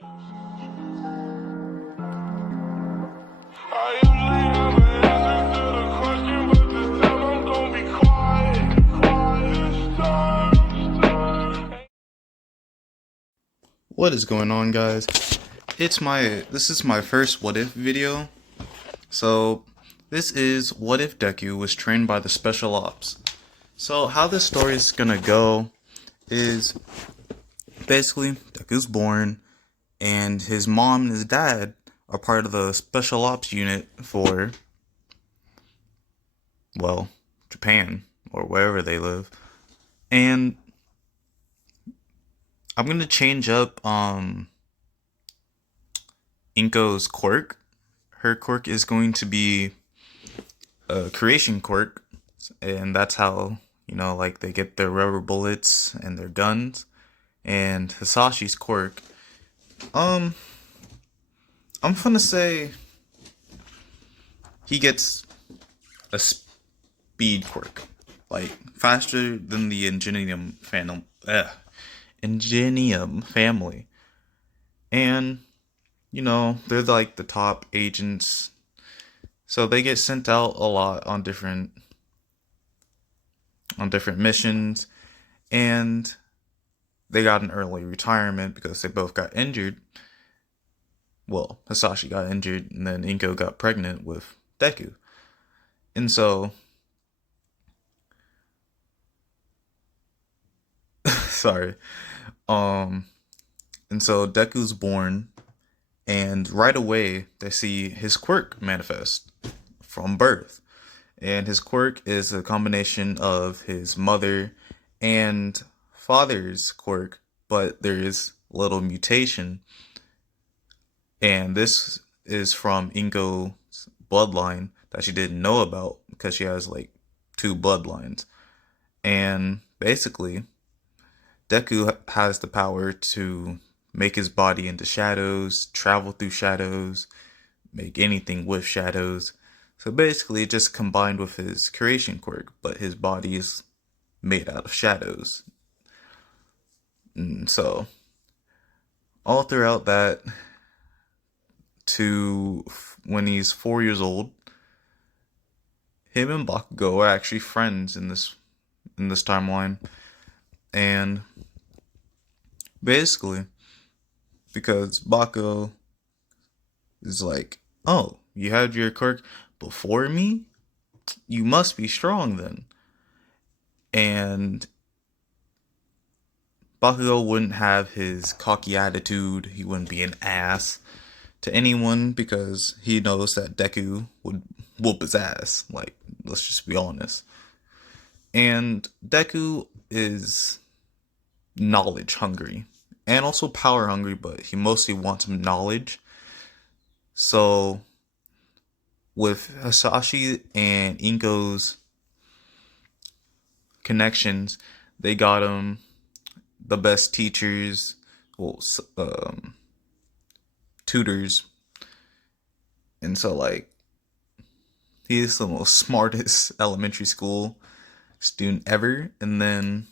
I usually have an answer to the question, but this time I'm gonna be quiet. This time. What is going on, guys? This is my first what if video. So this is what if Deku was trained by the special ops. So how this story is gonna go is basically Deku's born and his mom and his dad are part of the special ops unit for, well, Japan or wherever they live. And I'm gonna change up Inko's quirk. Her quirk is going to be a creation quirk, and that's how, like, they get their rubber bullets and their guns. And Hisashi's quirk, I'm gonna say he gets a speed quirk, like faster than the Ingenium family. And they're like the top agents, so they get sent out a lot on different missions, and they got an early retirement because they both got injured. Well, Hisashi got injured, and then Inko got pregnant with Deku. And so, sorry. And so Deku's born, and right away they see his quirk manifest from birth. And his quirk is a combination of his mother and father's quirk, but there is a little mutation. And this is from Inko's bloodline that she didn't know about because she has like two bloodlines. And basically, Deku has the power to make his body into shadows, travel through shadows, make anything with shadows. So basically, it just combined with his creation quirk, but his body is made out of shadows. And so, all throughout that, to when he's 4 years old, him and Bakugo are actually friends in this timeline. And basically, because Bakugo is like, "Oh, you had your quirk before me? You must be strong then." And Bakugo wouldn't have his cocky attitude. He wouldn't be an ass to anyone because he knows that Deku would whoop his ass. Like, let's just be honest. And Deku is knowledge hungry and also power hungry, but he mostly wants knowledge. So, with Hisashi and Inko's connections, they got him the best teachers, well, tutors, and so like he's the most smartest elementary school student ever. And then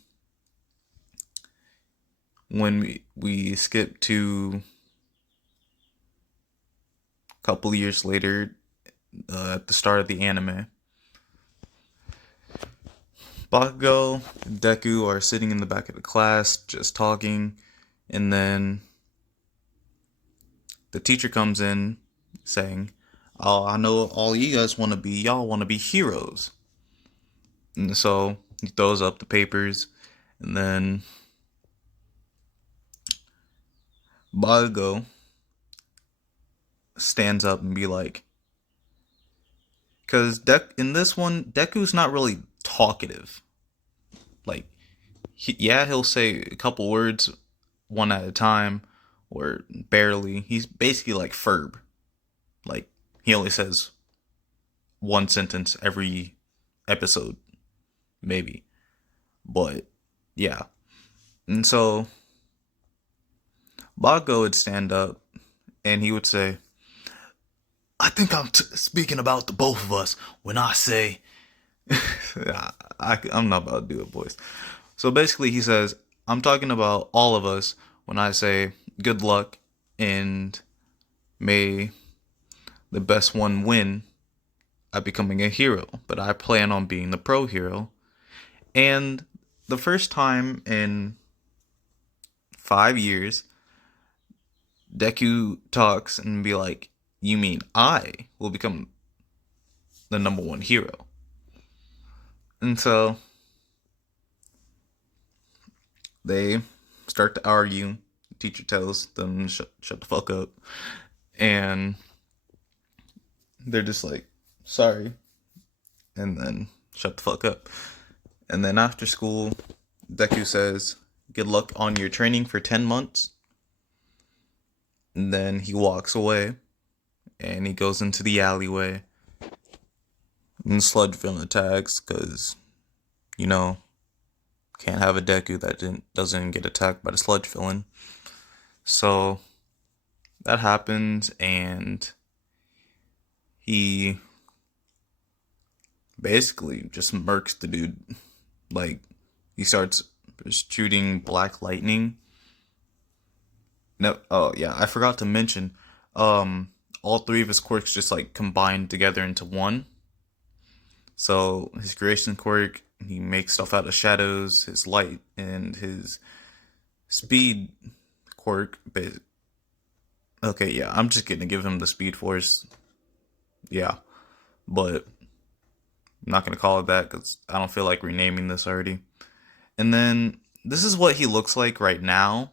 when we skip to a couple years later, at the start of the anime, Bakugo and Deku are sitting in the back of the class just talking, and then the teacher comes in saying, "Oh, I know all you guys y'all want to be heroes." And so he throws up the papers, and then Bakugo stands up and be like, because in this one, Deku's not really talkative. Like, he'll say a couple words one at a time, or barely. He's basically like Ferb. Like, he only says one sentence every episode, maybe. But, yeah. And so, Bakugo would stand up, and he would say, "I think I'm speaking about the both of us when I say..." I'm not about to do a voice. So basically, he says, "I'm talking about all of us when I say good luck and may the best one win at becoming a hero. But I plan on being the pro hero. And the first time in 5 years, Deku talks and be like, "You mean I will become the number one hero?" And so they start to argue. The teacher tells them, shut the fuck up. And they're just like, "Sorry." And then shut the fuck up. And then after school, Deku says, "Good luck on your training for 10 months." And then he walks away and he goes into the alleyway. And Sludge Villain attacks because, you know, can't have a Deku that doesn't get attacked by the Sludge Villain. So that happens, and he basically just murks the dude. Like, he starts shooting black lightning. No, oh yeah, I forgot to mention, all three of his quirks just like combined together into one. So his creation quirk, he makes stuff out of shadows. His light and his speed quirk. Okay, yeah, I'm just gonna give him the speed force. Yeah, but I'm not gonna call it that because I don't feel like renaming this already. And then this is what he looks like right now.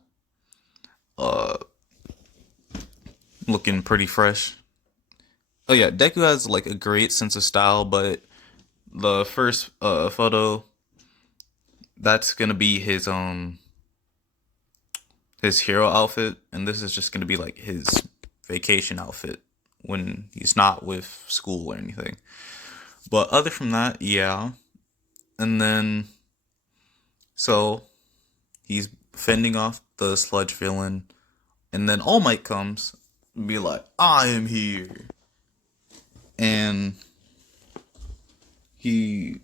Uh, Looking pretty fresh. Oh yeah, Deku has like a great sense of style, but the first photo, that's gonna be his hero outfit, and this is just gonna be like his vacation outfit when he's not with school or anything. But other from that, yeah. And then so he's fending off the sludge villain, and then All Might comes and be like, "I am here," and he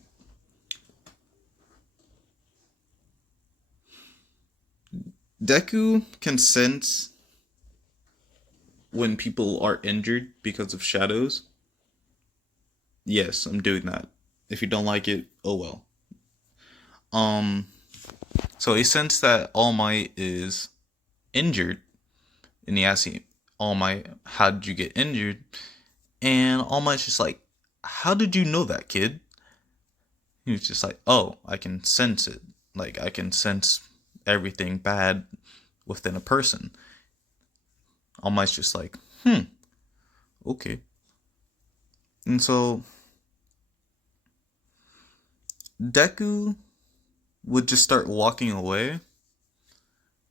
Deku can sense when people are injured because of shadows. Yes, I'm doing that. If you don't like it, oh well. Um, so he sensed that All Might is injured, and he asks him, "All Might, how did you get injured?" And All Might's just like, "How did you know that, kid?" He was just like, "Oh, I can sense it. Like, I can sense everything bad within a person." All Might's just like, okay. And so Deku would just start walking away,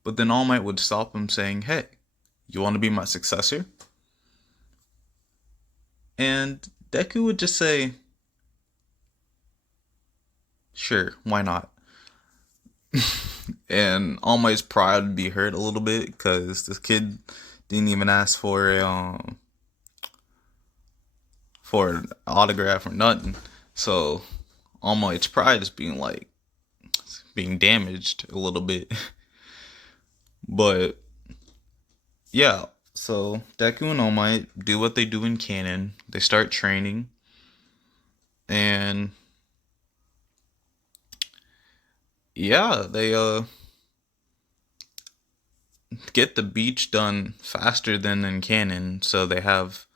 but then All Might would stop him saying, "Hey, you want to be my successor?" And Deku would just say, "Sure, why not?" And All Might's pride would be hurt a little bit because this kid didn't even ask for an autograph or nothing. So All Might's pride is being damaged a little bit. But yeah, so Deku and All Might do what they do in canon. They start training, and yeah, they get the beach done faster than in canon. So they have,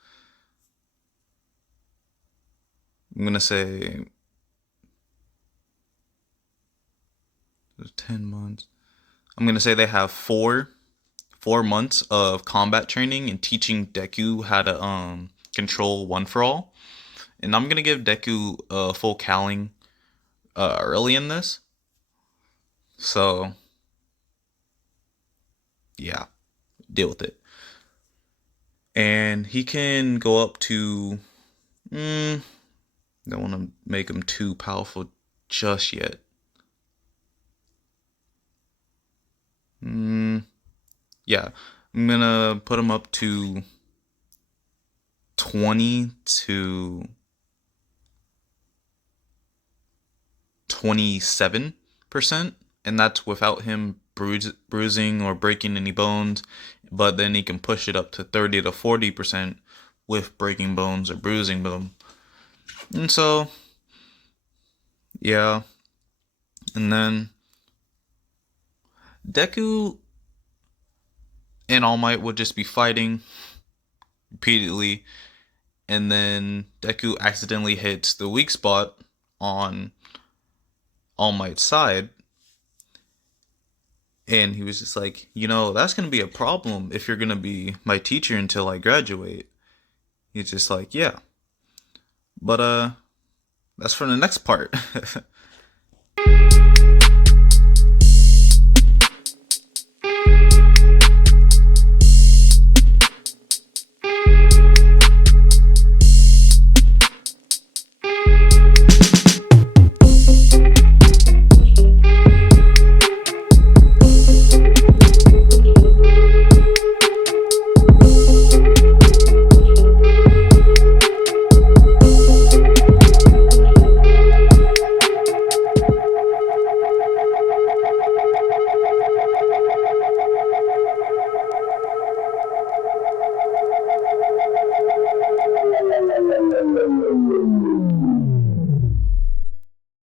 I'm gonna say, 10 months. I'm gonna say they have 4 months of combat training and teaching Deku how to control One for All. And I'm gonna give Deku a full cowling early in this. So yeah, deal with it. And he can go up to. Don't want to make him too powerful just yet. Yeah, I'm gonna put him up to 20 to 27%, and that's without him bruising or breaking any bones, but then he can push it up to 30 to 40% with breaking bones or bruising them. And so, yeah. And then Deku and All Might would just be fighting repeatedly, and then Deku accidentally hits the weak spot on All Might's side, and he was just like, that's gonna be a problem if you're gonna be my teacher until I graduate. He's just like, yeah, but that's for the next part.